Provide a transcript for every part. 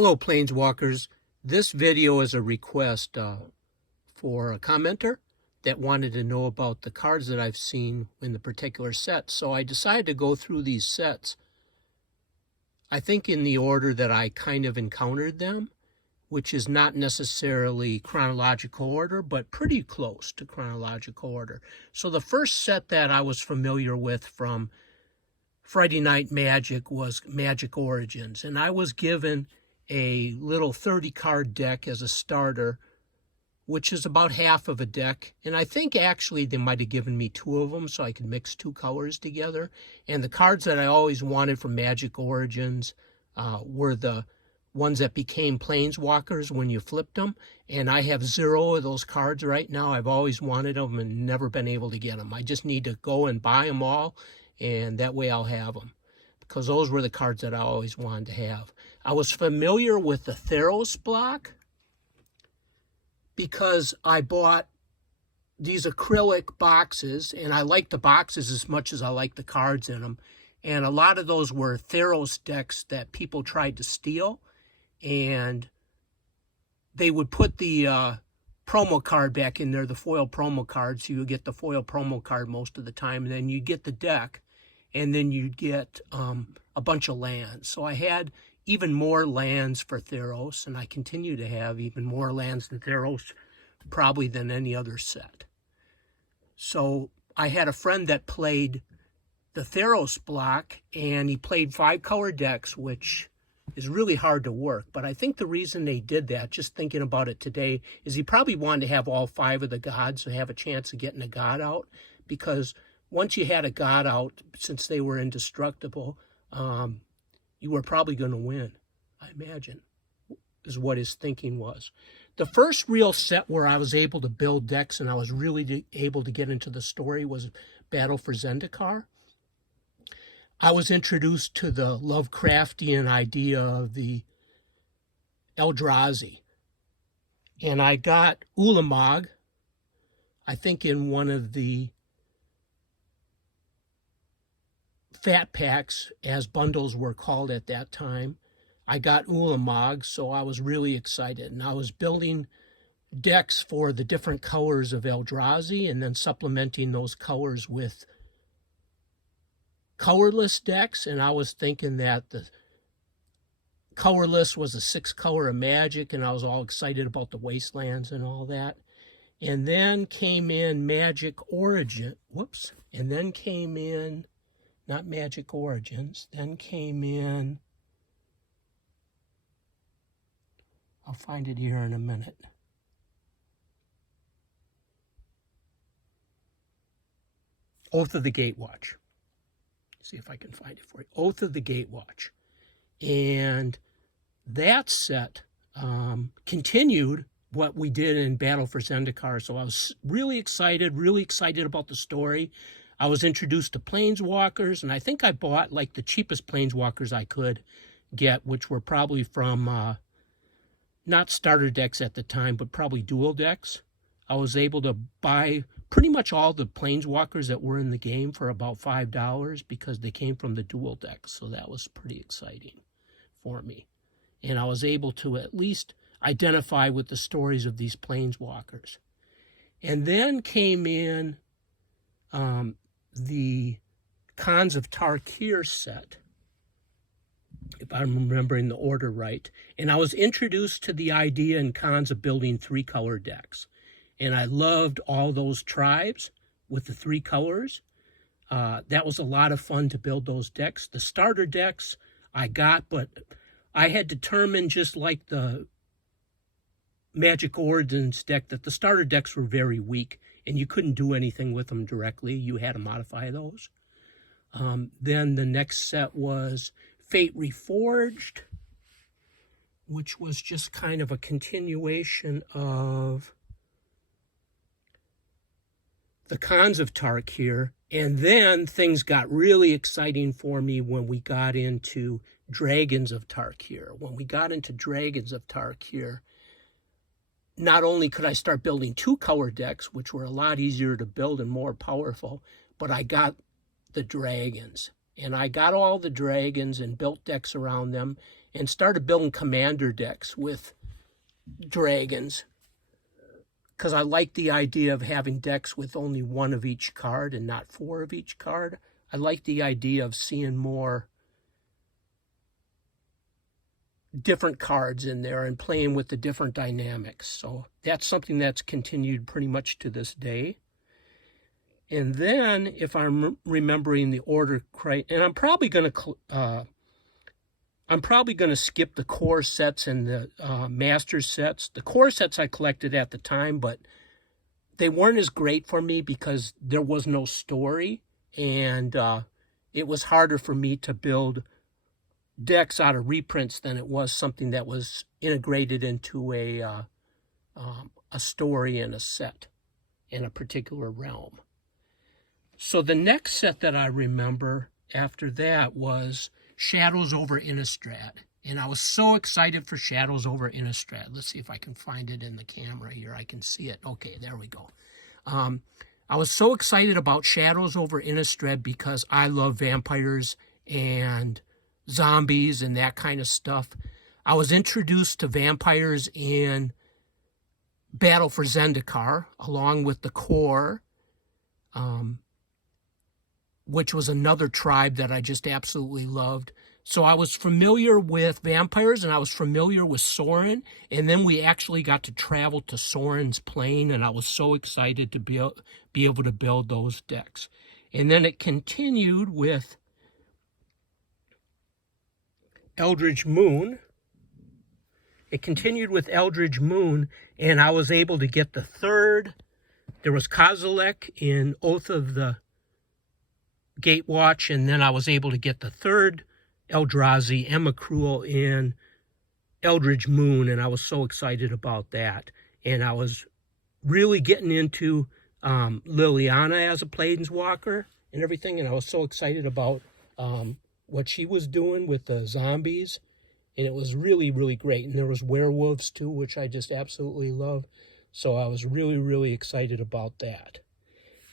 Hello, Planeswalkers. This video is a request for a commenter that wanted to know about the cards that I've seen in the particular set. So I decided to go through these sets, I think in the order that I kind of encountered them, which is not necessarily chronological order, but pretty close to chronological order. So the first set that I was familiar with from Friday Night Magic was Magic Origins, and I was given a little 30-card deck as a starter, which is about half of a deck. And I think actually they might have given me two of them so I could mix two colors together. And the cards that I always wanted from Magic Origins were the ones that became Planeswalkers when you flipped them. And I have 0 of those cards right now. I've always wanted them and never been able to get them. I just need to go and buy them all, and that way I'll have them, because those were the cards that I always wanted to have. I was familiar with the Theros block because I bought these acrylic boxes, and I like the boxes as much as I like the cards in them. And a lot of those were Theros decks that people tried to steal, and they would put the promo card back in there, the foil promo card, so you would get the foil promo card most of the time, and then you get the deck, and then you'd get a bunch of lands. So I had even more lands for Theros, and I continue to have even more lands than Theros probably than any other set. So I had a friend that played the Theros block, and he played 5-color decks, which is really hard to work. But I think the reason they did that, just thinking about it today, is he probably wanted to have all 5 of the gods and have a chance of getting a god out, because once you had a god out, since they were indestructible, you were probably going to win, I imagine, is what his thinking was. The first real set where I was able to build decks and I was really able to get into the story was Battle for Zendikar. I was introduced to the Lovecraftian idea of the Eldrazi. And I got Ulamog, I think in one of the fat packs, as bundles were called at that time. I got Ulamog, so I was really excited. And I was building decks for the different colors of Eldrazi and then supplementing those colors with colorless decks. And I was thinking that the colorless was a 6-color of Magic, and I was all excited about the Wastelands and all that. And then came in Magic Origin. And then came in, not Magic Origins, then came in, I'll find it here in a minute. Oath of the Gatewatch. See if I can find it for you. Oath of the Gatewatch. And that set continued what we did in Battle for Zendikar. So I was really excited about the story. I was introduced to Planeswalkers, and I think I bought like the cheapest Planeswalkers I could get, which were probably from not starter decks at the time, but probably dual decks. I was able to buy pretty much all the Planeswalkers that were in the game for about $5 because they came from the dual decks. So that was pretty exciting for me. And I was able to at least identify with the stories of these Planeswalkers. And then came in the Khans of Tarkir set, if I'm remembering the order right. And I was introduced to the idea in Khans of building 3-color decks. And I loved all those tribes with the 3 colors. That was a lot of fun to build those decks. The starter decks I got, but I had determined, just like the Magic Origins deck, that the starter decks were very weak and you couldn't do anything with them directly. You had to modify those. Then the next set was Fate Reforged, which was just kind of a continuation of the Khans of Tarkir. And then things got really exciting for me when we got into Dragons of Tarkir. When we got into Dragons of Tarkir, not only could I start building 2-color decks, which were a lot easier to build and more powerful, but I got the dragons. And I got all the dragons and built decks around them and started building commander decks with dragons, because I like the idea of having decks with only one of each card and not four of each card. I like the idea of seeing more different cards in there and playing with the different dynamics. So that's something that's continued pretty much to this day. And then, if I'm remembering the order correct, and I'm probably going to skip the core sets and the master sets. The core sets I collected at the time, but they weren't as great for me because there was no story, and it was harder for me to build decks out of reprints than it was something that was integrated into a story and a set in a particular realm. So the next set that I remember after that was Shadows over Innistrad. And I was so excited for Shadows over Innistrad. Let's see if I can find it in the camera here. I can see it. Okay, there we go. I was so excited about Shadows over Innistrad because I love vampires and zombies and that kind of stuff. I was introduced to vampires in Battle for Zendikar, along with the core, which was another tribe that I just absolutely loved. So I was familiar with vampires, and I was familiar with Sorin, and then we actually got to travel to Sorin's plane, and I was so excited to be able to build those decks. And then it continued with Eldritch Moon. And I was able to get the third. There was Kozilek in Oath of the Gatewatch, and then I was able to get the third Eldrazi, Emrakul, in Eldritch Moon, and I was so excited about that. And I was really getting into Liliana as a Planeswalker and everything, and I was so excited about what she was doing with the zombies, and it was really, really great. And there was werewolves too, which I just absolutely love, so I was really, really excited about that.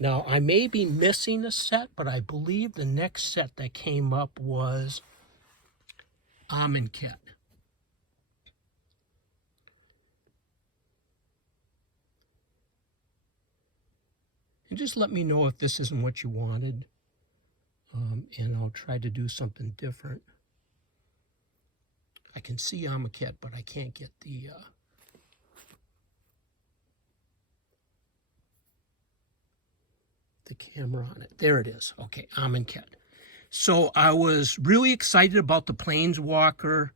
Now, I may be missing a set, but I believe the next set that came up was Amonkhet. And just let me know if this isn't what you wanted, and I'll try to do something different. I can see Amonkhet, but I can't get the camera on it. There it is. Okay, Amonkhet. So I was really excited about the Planeswalker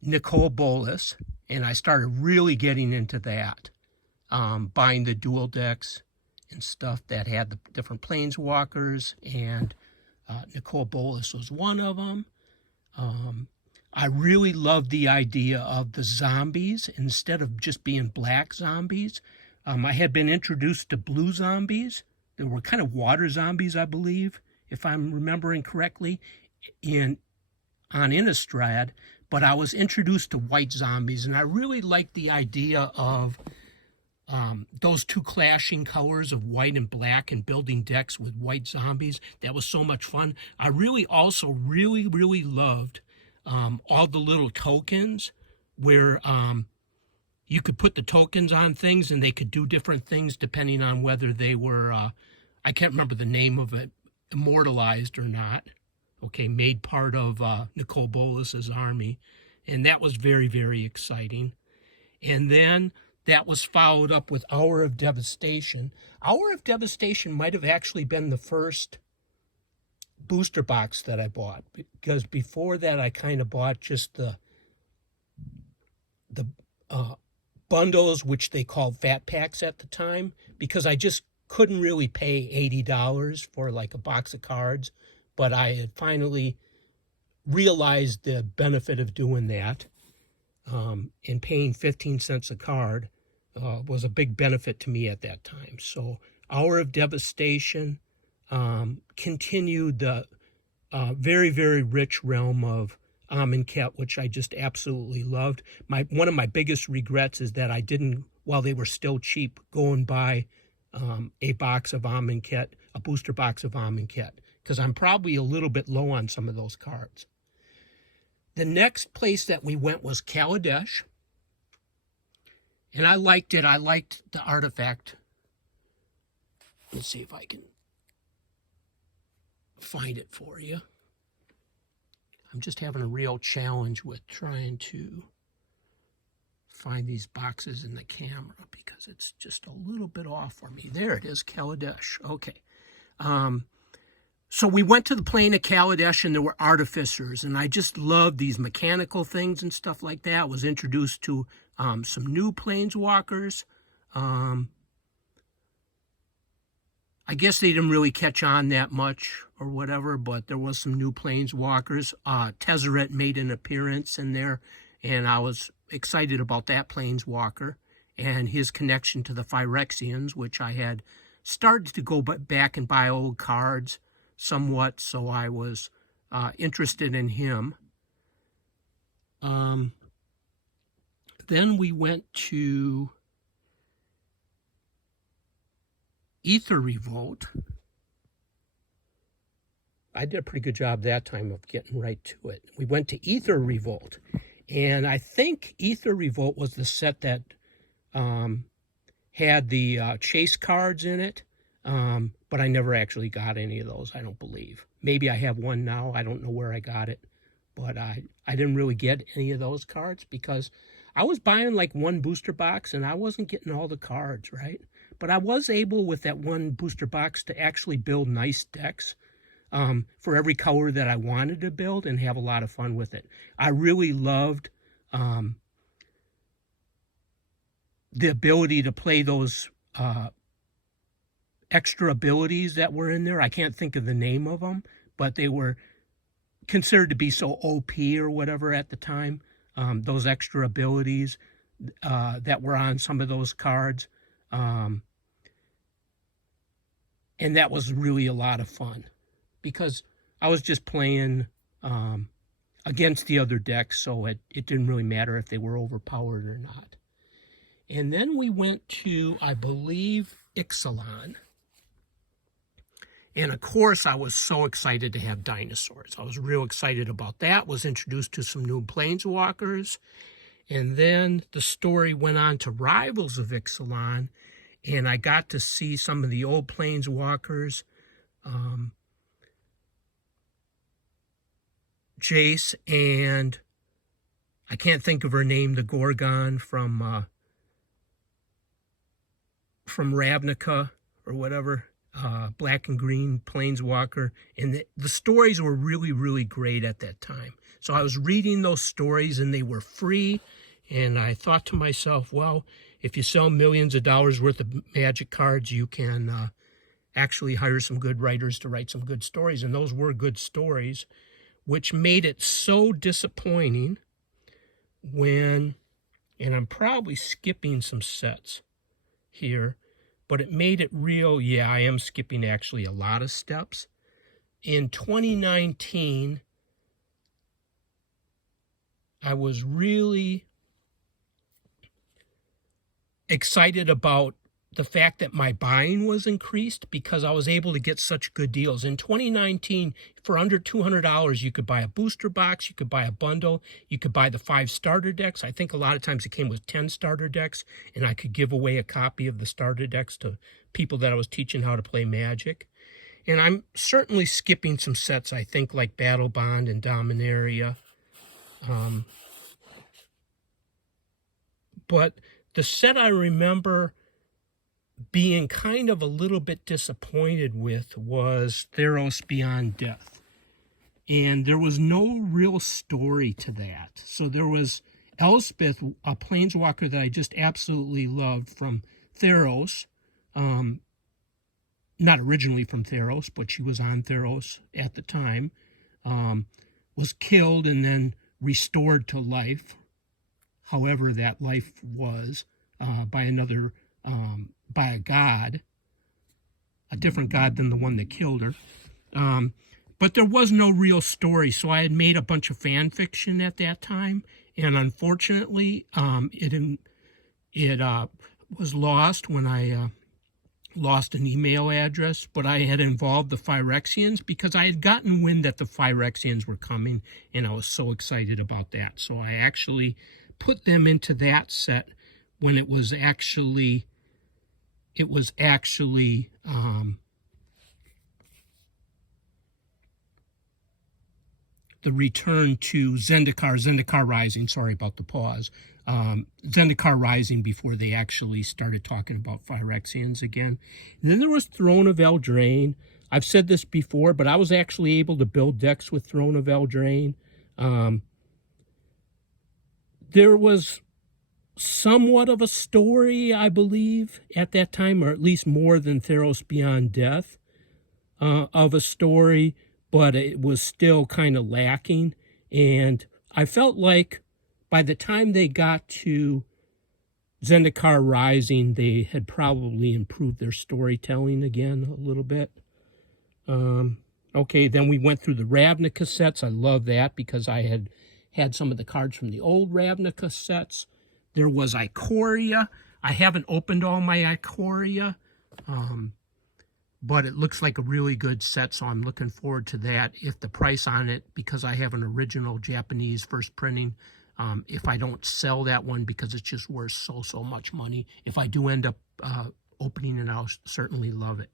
Nicol Bolas, and I started really getting into that, buying the dual decks and stuff that had the different Planeswalkers, and Nicol Bolas was one of them. I really loved the idea of the zombies instead of just being black zombies. I had been introduced to blue zombies. They were kind of water zombies, I believe, if I'm remembering correctly, on Innistrad. But I was introduced to white zombies, and I really liked the idea of those two clashing colors of white and black and building decks with white zombies. That was so much fun. I really also really, really loved all the little tokens where you could put the tokens on things and they could do different things depending on whether they were, I can't remember the name of it, immortalized or not. Okay, made part of Nicol Bolas's army. And that was very, very exciting. And then that was followed up with Hour of Devastation. Hour of Devastation might have actually been the first booster box that I bought, because before that I kind of bought just the bundles, which they called fat packs at the time, because I just couldn't really pay $80 for like a box of cards. But I had finally realized the benefit of doing that, and paying 15 cents a card was a big benefit to me at that time. So Hour of Devastation continued the very, very rich realm of Amonkhet, which I just absolutely loved. One of my biggest regrets is that I didn't, while they were still cheap, go and buy a box of Amonkhet, a booster box of Amonkhet, because I'm probably a little bit low on some of those cards. The next place that we went was Kaladesh, and I liked it. I liked the artifact. Let's see if I can find it for you. I'm just having a real challenge with trying to find these boxes in the camera because it's just a little bit off for me. There it is, Kaladesh. Okay. So we went to the plane of Kaladesh, and there were artificers, and I just loved these mechanical things and stuff like that. I was introduced to some new planeswalkers. I guess they didn't really catch on that much or whatever, but there was some new planeswalkers. Tezzeret made an appearance in there, and I was excited about that planeswalker and his connection to the Phyrexians, which I had started to go back and buy old cards somewhat, so I was interested in him. Then we went to Ether Revolt. I did a pretty good job that time of getting right to it. We went to Ether Revolt, and I think Ether Revolt was the set that had the chase cards in it, but I never actually got any of those, I don't believe. Maybe I have one now. I don't know where I got it, but I didn't really get any of those cards because I was buying like one booster box, and I wasn't getting all the cards, right? But I was able, with that one booster box, to actually build nice decks for every color that I wanted to build and have a lot of fun with it. I really loved the ability to play those extra abilities that were in there. I can't think of the name of them, but they were considered to be so OP or whatever at the time. Those extra abilities that were on some of those cards. And that was really a lot of fun because I was just playing against the other decks, so it didn't really matter if they were overpowered or not. And then we went to, I believe, Ixalan. And of course, I was so excited to have dinosaurs. I was real excited about that. Was introduced to some new planeswalkers. And then the story went on to Rivals of Ixalan, and I got to see some of the old planeswalkers, Jace, and I can't think of her name, the Gorgon from Ravnica or whatever, black and green planeswalker. And the stories were really, really great at that time. So I was reading those stories, and they were free. And I thought to myself, well, if you sell millions of dollars worth of Magic cards, you can actually hire some good writers to write some good stories. And those were good stories, which made it so disappointing when, and I'm probably skipping some sets here, but it made it real. Yeah, I am skipping actually a lot of steps. In 2019, I was really excited about the fact that my buying was increased because I was able to get such good deals. In 2019, for under $200, you could buy a booster box, you could buy a bundle, you could buy the 5 starter decks. I think a lot of times it came with 10 starter decks, and I could give away a copy of the starter decks to people that I was teaching how to play Magic. And I'm certainly skipping some sets, I think, like Battle Bond and Dominaria. But the set I remember being kind of a little bit disappointed with was Theros Beyond Death. And there was no real story to that. So there was Elspeth, a planeswalker that I just absolutely loved from Theros. Not originally from Theros, but she was on Theros at the time. Was killed and then restored to life, however that life was, by another, by a god, a different god than the one that killed her. But there was no real story, so I had made a bunch of fan fiction at that time, and unfortunately, it was lost when I lost an email address, but I had involved the Phyrexians because I had gotten wind that the Phyrexians were coming, and I was so excited about that. So I actually put them into that set when it was actually the return to Zendikar Rising. Sorry about the pause. Zendikar Rising before they actually started talking about Phyrexians again. And then there was Throne of Eldraine. I've said this before, but I was actually able to build decks with Throne of Eldraine. There was somewhat of a story, I believe, at that time, or at least more than Theros Beyond Death of a story, but it was still kind of lacking. And I felt like by the time they got to Zendikar Rising, they had probably improved their storytelling again a little bit. Okay, then we went through the Ravnica sets. I love that because I had some of the cards from the old Ravnica sets. There was Ikoria. I haven't opened all my Ikoria, but it looks like a really good set, so I'm looking forward to that. If the price on it, because I have an original Japanese first printing, if I don't sell that one because it's just worth so much money, if I do end up opening it, I'll certainly love it.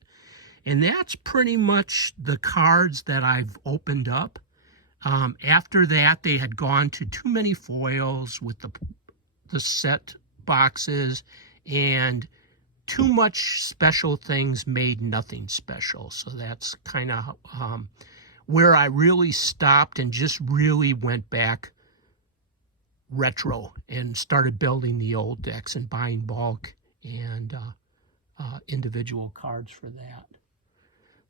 And that's pretty much the cards that I've opened up. After that, they had gone to too many foils with the set boxes, and too much special things made nothing special. So that's kind of where I really stopped and just really went back retro and started building the old decks and buying bulk and individual cards for that.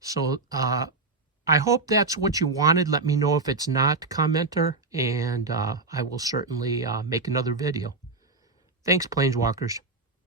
So I hope that's what you wanted. Let me know if it's not, commenter, and I will certainly make another video. Thanks, Planeswalkers.